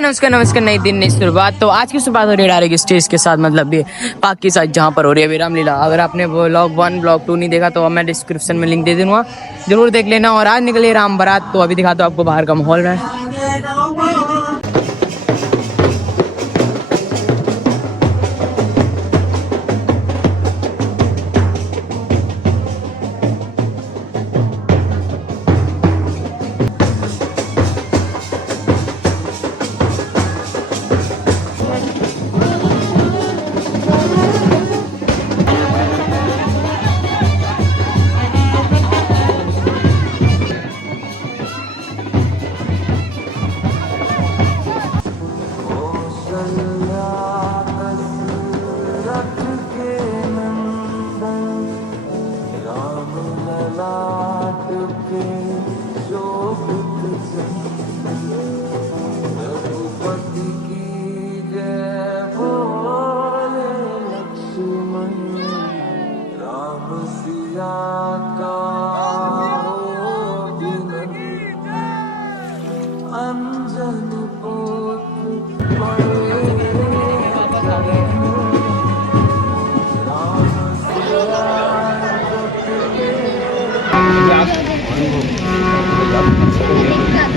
नमस्कार नमस्कार, नई दिन नई शुरुआत। तो आज की शुरुआत हो रही है डायरेक्ट स्टेज के साथ, मतलब ये पाक की साइड जहाँ पर हो रही है रामलीला। अगर आपने ब्लॉग 1 ब्लॉग 2 नहीं देखा तो मैं डिस्क्रिप्शन में लिंक दे दूंगा, जरूर देख लेना। और आज निकले राम बारात, तो अभी दिखाता हूँ आपको बाहर का माहौल में।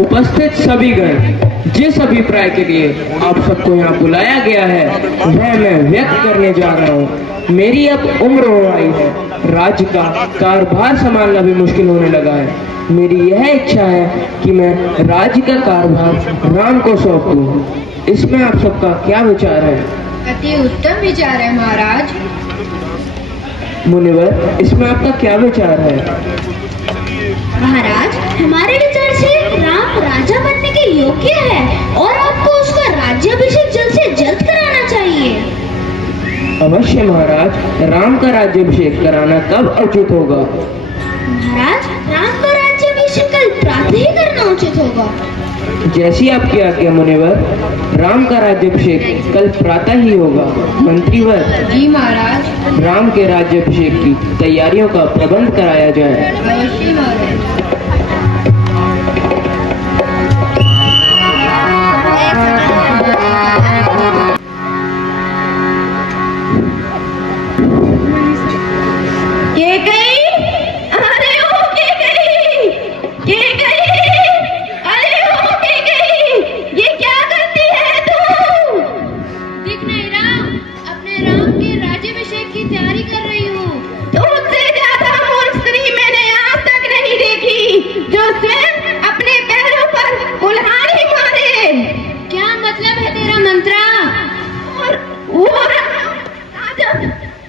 उपस्थित सभी गण, जिस अभिप्राय के लिए आप सबको यहाँ बुलाया गया है वह मैं व्यक्त करने जा रहा हूँ। मेरी अब उम्र हो आई है, राज्य का कारभार संभालना भी मुश्किल होने लगा है। मेरी यह इच्छा है कि मैं राज्य का कारभार राम को सौंप दूँ। इसमें आप सबका क्या विचार है? अति उत्तम विचार है महाराज। मुनिवर, इसमें आपका क्या विचार है? महाराज, हमारे विचार से राम राजा बनने के योग्य है और आपको उसका राज्याभिषेक जल्द से जल्द कराना चाहिए। अवश्य महाराज, राम का राज्याभिषेक कराना कब उचित होगा? महाराज, राम का राज्याभिषेक कल प्रातः ही करना उचित होगा। जैसी आपकी आज्ञा मुनिवर। राम का राज्याभिषेक कल प्रातः ही होगा। मंत्रीवर, जी महाराज। राम के राज्याभिषेक की तैयारियों का प्रबंध कराया जाए। अवश्य महाराज।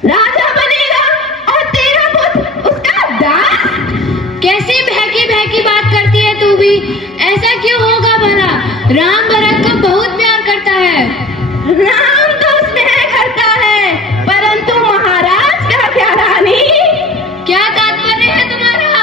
राजा बनेगा और तेरा पुत्र उसका दास। कैसे बहकी बहकी बात करती है तू भी? ऐसा क्यों होगा भला? राम भरत को बहुत प्यार करता है। राम तो स्नेह करता है, परंतु महाराज का क्या रानी? क्या तात्पर्य है तुम्हारा?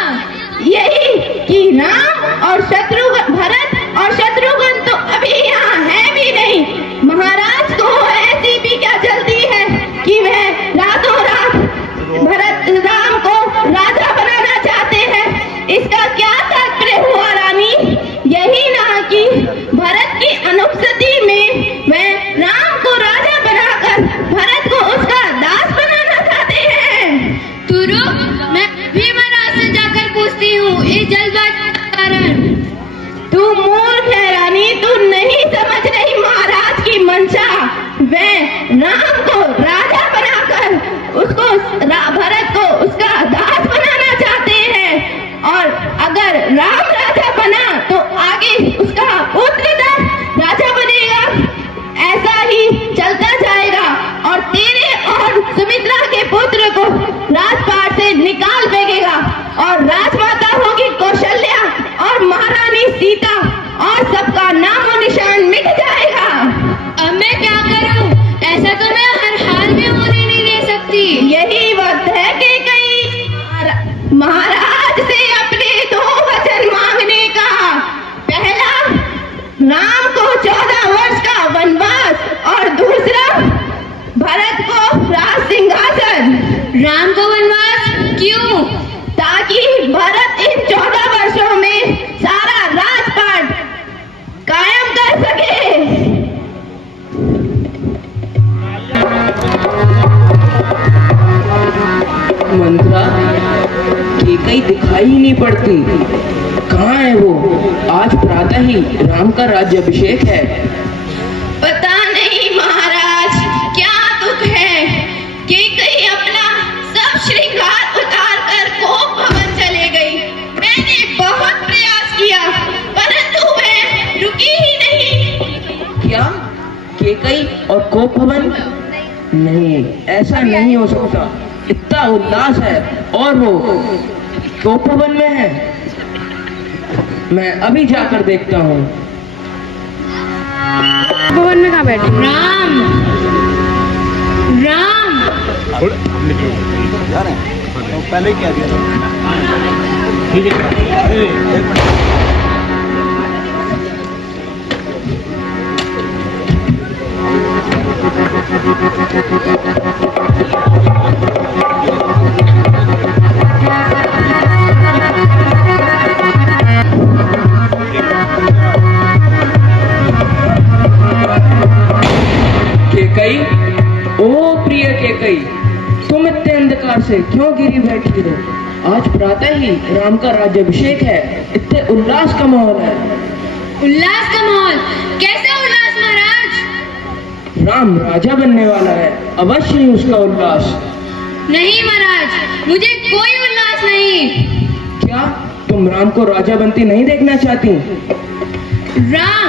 यही कि राम और शत्रुघ्न, भरत और शत्रुघ्न तो अभी यहाँ है भी नहीं। महाराज को ऐसी भी क्या जल्दी है कि वह रातों रात भरत राम को राजा बनाना चाहते हैं। इसका क्या तात्पर्य हुआ रानी? यही ना कि भरत की अनुपस्थिति में वह राम को दिखाई ही नहीं पड़ती। कहाँ है वो? आज प्रातः ही राम का राज्याभिषेक है। पता नहीं महाराज क्या दुख है कि कहीं अपना सब श्रृंगार उतार कर कोप भवन चले गई। मैंने बहुत प्रयास किया परंतु मैं रुकी ही नहीं। क्या केकई और कोप भवन? नहीं, ऐसा नहीं हो सकता। इतना उल्लास है और वो कोप भवन में है। मैं अभी जाकर देखता हूँ। भवन में कहाँ बैठे? राम राम पहले क्या दिया था? ठीक है। केकई, ओ प्रिय केकई, तुम इतने अंधकार से क्यों गिरी बैठी हो? आज प्रातः ही राम का राज्याभिषेक है। इतने उल्लास का माहौल है। उल्लास का माहौल? कैसा उल्लास महाराज? राम राजा बनने वाला है, अवश्य ही उसका उल्लास। नहीं महाराज, मुझे कोई उल्लास नहीं। क्या तुम राम को राजा बनती नहीं देखना चाहती? राम,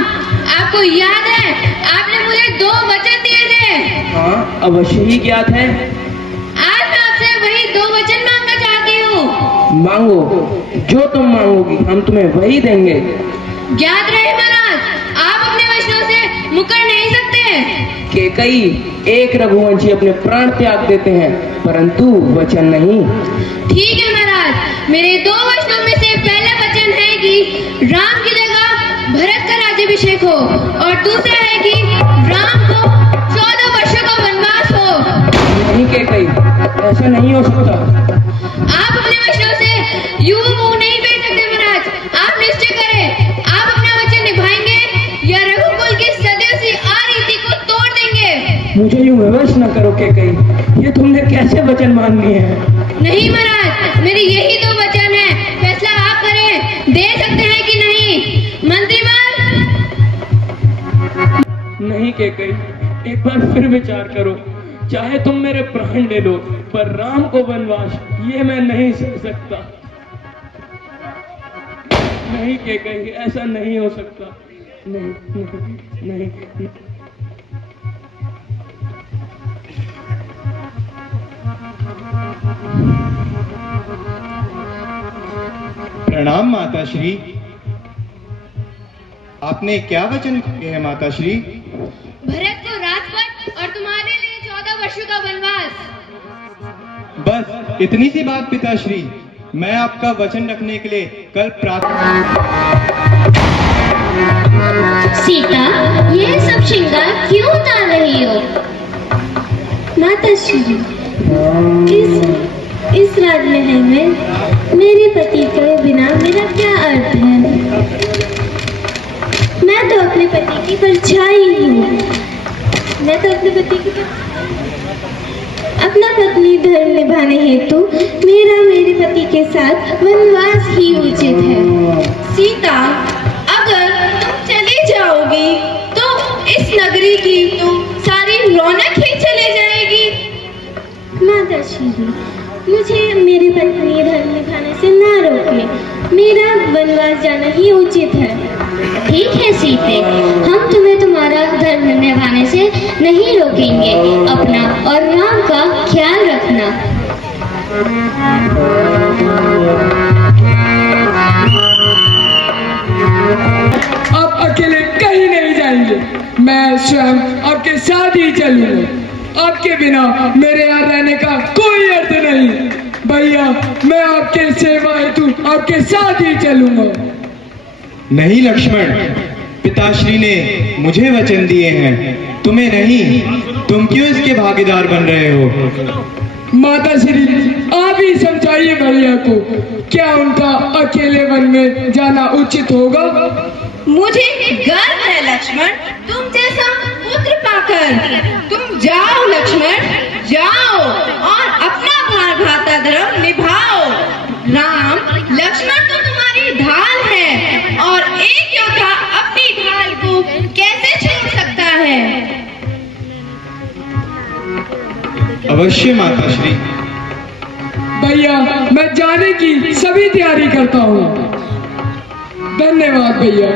आपको याद है आपने मुझे 2 वचन दिए थे। हाँ, अवश्य ही ज्ञात है। आज मैं आपसे वही 2 वचन मांगना चाहती हूँ। मांगो, जो तुम मांगोगी हम तुम्हें वही देंगे। याद रहे महाराज, आप अपने वचनों से मुकर नहीं सकते। केकई, एक रघुवंशी अपने प्राण त्याग देते हैं परंतु वचन नहीं। ठीक है महाराज, मेरे 2 वचनों में से पहला वचन है कि राम की जगह भरत का राज्याभिषेक हो और दूसरा है कि राम को 14 वर्षों का वनवास हो। नहीं केकई, ऐसा नहीं हो सकता। आप अपने वचनों से यूं मुंह नहीं फेर सकते महाराज। आप निश्चय करें, आप अपना वचन निभाएंगे या रघुकुल की सदैव सी आरीति को तोड़ देंगे। मुझे यूं विवश न करो केकई, ये तुमने कैसे वचन मान लिए हैं? नहीं महाराज, मेरे यही 2 वचन है। फैसला आप करें, दे सकते हैं कि नहीं। मंत्रीमल। नहीं केकई, एक बार फिर विचार करो। चाहे तुम मेरे प्राण ले लो पर राम को वनवास ये मैं नहीं सह सकता। नहीं केकई, ऐसा नहीं हो सकता। नहीं नहीं, नहीं। प्रणाम माता श्री। आपने क्या वचन किए हैं माता श्री? भरत को राजपद और तुम्हारे लिए 14 वर्षों का वनवास। बस इतनी सी बात पिताश्री। मैं आपका वचन रखने के लिए कल सीता, यह सब श्रृंगार क्यों उतार रही हो? माता श्री, इस राजमहल में मेरे पति के बिना मेरा क्या अर्थ है? मैं तो अपने पति की परछाई हूँ। मैं तो अपने पति की अपना पत्नी धर्म निभाने हेतु मेरा मेरे पति के साथ वनवास ही उचित है। सीता, अगर तुम चली जाओगी तो इस नगरी की तो सारी रौनक ही चली जाएगी। माता श्री, मुझे मेरी पत्नी धर्म निभाने से ना रोके। मेरा वनवास जाना ही उचित है। ठीक है सीते, हम तुम्हें तुम्हारा धर्म निभाने से नहीं रोकेंगे। अपना और राम का ख्याल रखना। आप अकेले कहीं नहीं जाएंगे। मैं स्वयं आपके साथ ही चलूंगा। आपके बिना मेरे यहाँ रहने का कोई अर्थ नहीं। भैया, मैं आपके सेवा हेतु आपके साथ ही चलूंगा। नहीं लक्ष्मण, पिताश्री ने मुझे वचन दिए हैं, तुम्हें नहीं। तुम क्यों इसके भागीदार बन रहे हो? माता श्री, आप ही समझाइए भैया को, क्या उनका अकेले वन में जाना उचित होगा? मुझे गर्व है लक्ष्मण, तुम जैसा पुत्र पाकर। तुम जाओ लक्ष्मण, जाओ और अपना भार भ्राता धर्म निभाओ। राम अवश्य माताश्री। भैया मैं जाने की सभी तैयारी करता हूँ। धन्यवाद भैया।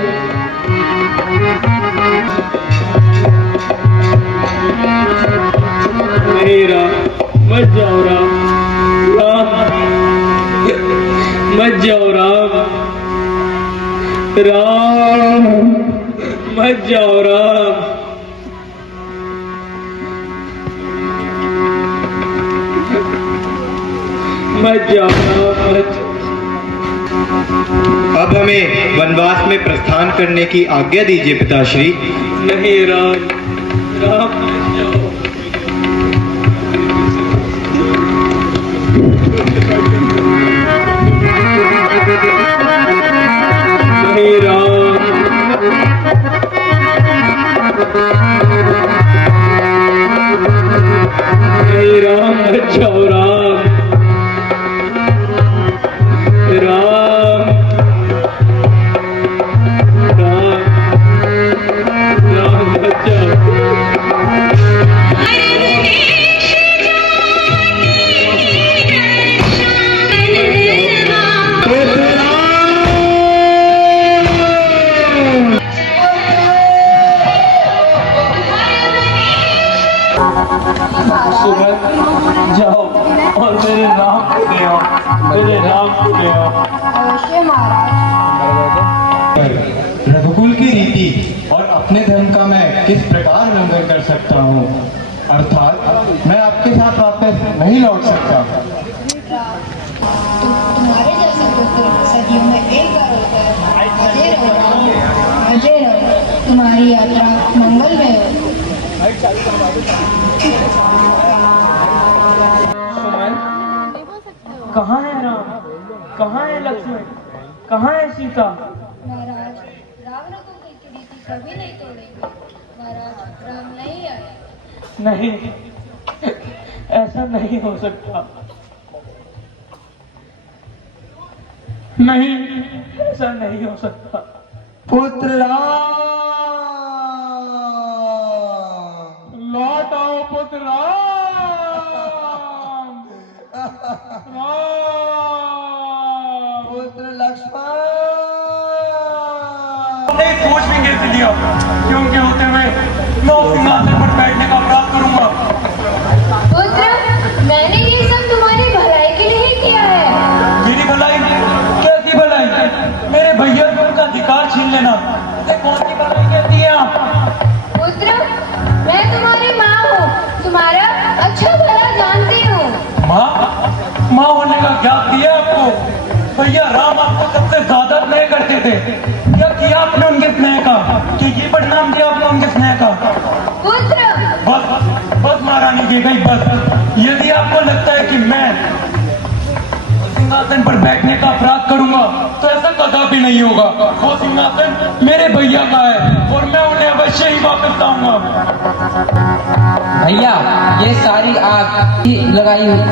नहीं राम, मत जाओ राम, मत जाओ राम, राम मत जाओ राम। मत जाओ राम, मत। अब हमें वनवास में प्रस्थान करने की आज्ञा दीजिए पिताश्री। नहीं राम, राम मत जाओ। नहीं राम, नहीं राम मत जाओ राम, राम राम राम मत जाओ। सुमन जाओ और मेरे राम को ले आओ, मेरे राम को ले आओ। रघुकुल की रीति और अपने धर्म का मैं किस प्रकार उल्लंघन कर सकता हूँ, अर्थात मैं आपके साथ वापस नहीं लौट सकता। तुम्हारे जैसे पुत्र सदियों में एक बार होता है। अजय रहो राम, अजय रहो। तुम्हारी यात्रा मंगलमय हो। सुमन, कहाँ है राम, कहाँ है लक्ष्मण, कहाँ है सीता? महाराज, राम रघुकुल की रीति कभी नहीं तोड़ेंगे। महाराज, राम नहीं आए। नहीं, ऐसा नहीं हो सकता। नहीं, ऐसा नहीं हो सकता। पुत्र लौट आओ पुत्र राम, पुत्र लक्ष्मण। नहीं सोच भी कैसे लिया कि उनके होते हुए मैं उस सिंहासन पर बैठने का अपराध करूंगा। पुत्र, मैंने ये सब तुम्हारी भलाई के लिए ही किया है। मेरी भलाई? कैसी भलाई? मेरे भैया से उनका अधिकार छीन लेना, ये कौन सी भलाई कहती है आप? पुत्र, मैं तुम्हारी माँ हूँ, तुम्हारा अच्छा भला जानती हूँ। माँ? माँ होने का क्या किया आपको? भैया राम आपको सबसे ज्यादा स्नेह करते थे। क्या किया आपने उनके स्नेह का? कि ये परिणाम दिया आपने उनके स्नेह का? पुत्र, बस बस महारानी जी गई, बस। यदि आपको लगता है कि मैं सिंहासन पर बैठने का अपराध करूंगा तो ऐसा कदापि नहीं होगा। वो सिंहासन मेरे भैया का है और मैं उन्हें अवश्य ही वापस लाऊंगा। भैया ये सारी आग ही लगाई हुई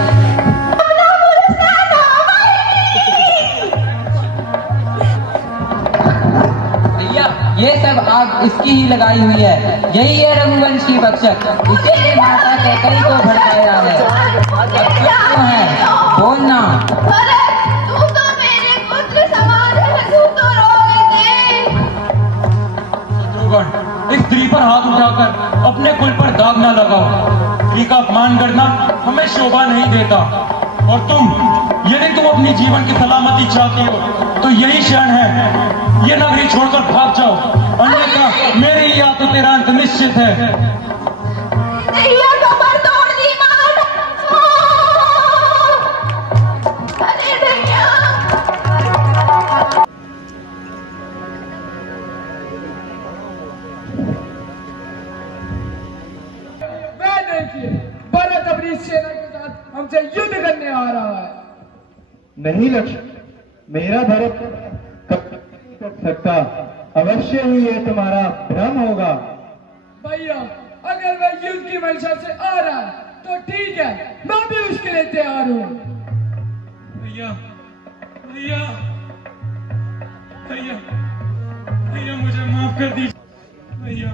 भैया ये सब आग इसकी ही लगाई हुई है। यही है रघुवंश की बख्शक। इसी ने माता कैकई को भड़काया है। अब क्यों है बोलना। तू तो मेरे पुत्र समान है, तू तो रोए थे। शत्रुघ्न, इस स्त्री पर हाथ उठाकर अपने कुल पर दाग न लगाओ। स्त्री का अपमान करना हमें शोभा नहीं देता। और यदि तुम अपनी जीवन की सलामती चाहती हो तो यही क्षण है, ये नगरी छोड़कर भाग जाओ, अन्यथा मेरे यहाँ तो तेरा अंत निश्चित है। दैया कमर तोड़ दी मार। अरे दैया। मैं देखिए, भरत अपनी सेना के साथ हमसे युद्ध करने आ रहा है। नहीं लक्ष्मण, मेरा भरत कभी नहीं कर सकता। अवश्य ही ये तुम्हारा भ्रम होगा। भैया अगर वह युद्ध की मंशा से आ रहा है तो ठीक है, मैं भी उसके लिए तैयार हूँ। भैया भैया भैया भैया मुझे माफ कर दीजिए भैया।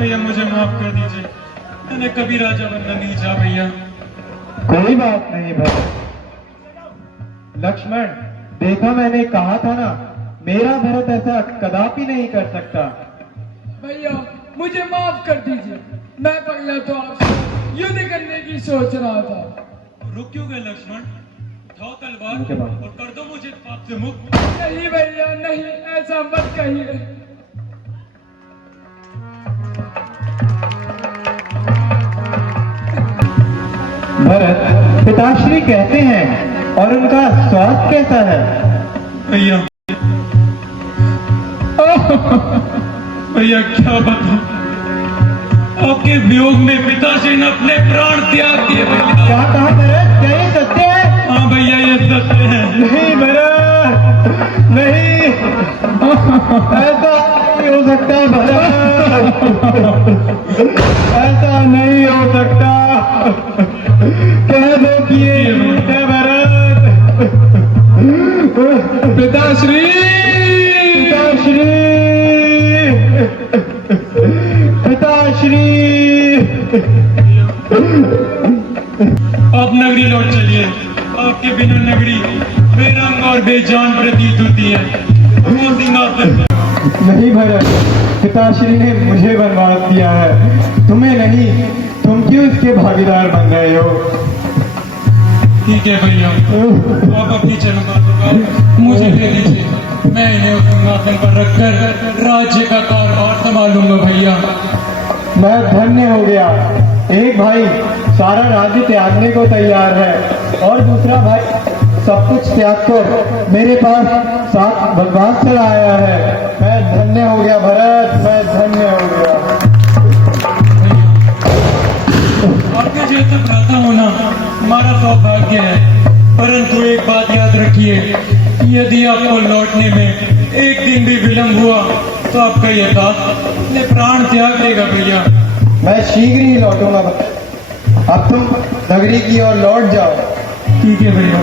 भैया मुझे माफ कर दीजिए, मैंने कभी राजा बनना नहीं चाहा भैया। कोई बात नहीं भाई। लक्ष्मण, देखा मैंने कहा था ना, मेरा भरत ऐसा कदापि नहीं कर सकता। भैया मुझे माफ कर दीजिए, मैं पहले तो आपसे युद्ध करने की सोच रहा था। रुक क्यों गए लक्ष्मण? उठाओ तलवार और कर दो मुझे पाप से मुक्त। नहीं भैया नहीं, ऐसा मत कहिए। भरत, पिताश्री कहते हैं, और उनका स्वास्थ्य कैसा है? भैया भैया क्या बताऊं, आपके वियोग में पिताजी ने अपने प्राण त्याग दिए भैया। क्या कहा भरत? क्या ये सत्य है? हाँ भैया ये सत्य है। नहीं भरत, नहीं, ऐसा नहीं हो सकता भरत, ऐसा नहीं हो सकता। कह दो कि ये झूठ है भरत। पिताश्री, पिताश्री, पिताश्री। आप नगरी लौट चलिए, आपके बिना नगरी बेरंग और बेजान प्रतीत होती है। वो सिंहासन नहीं भरत, पिताश्री ने मुझे बनवास दिया है, तुम्हें नहीं। तुम क्यों इसके भागीदार बन रहे हो? ठीक है भैया, आप अपनी चरणों का अधिकार मुझे दे दीजिए, मैं इन्हें उस सिंहासन पर रखकर राज्य का कारभार संभालूंगा भैया। मैं धन्य हो गया। एक भाई सारा राज्य त्यागने को तैयार है और दूसरा भाई सब कुछ त्याग कर मेरे पास साथ बनवास चला आया है। मैं धन्य हो गया भरत, मैं धन्य हो गया। आपके जैसा भ्राता होना हमारा सौभाग्य है, परंतु एक बात याद रखिए, यदि आपको लौटने में एक दिन भी विलंब हुआ तो आपका यह दास अपने प्राण त्याग देगा भैया। मैं शीघ्र ही लौटूंगा। अब तुम नगरी की ओर लौट जाओ। ठीक है भैया।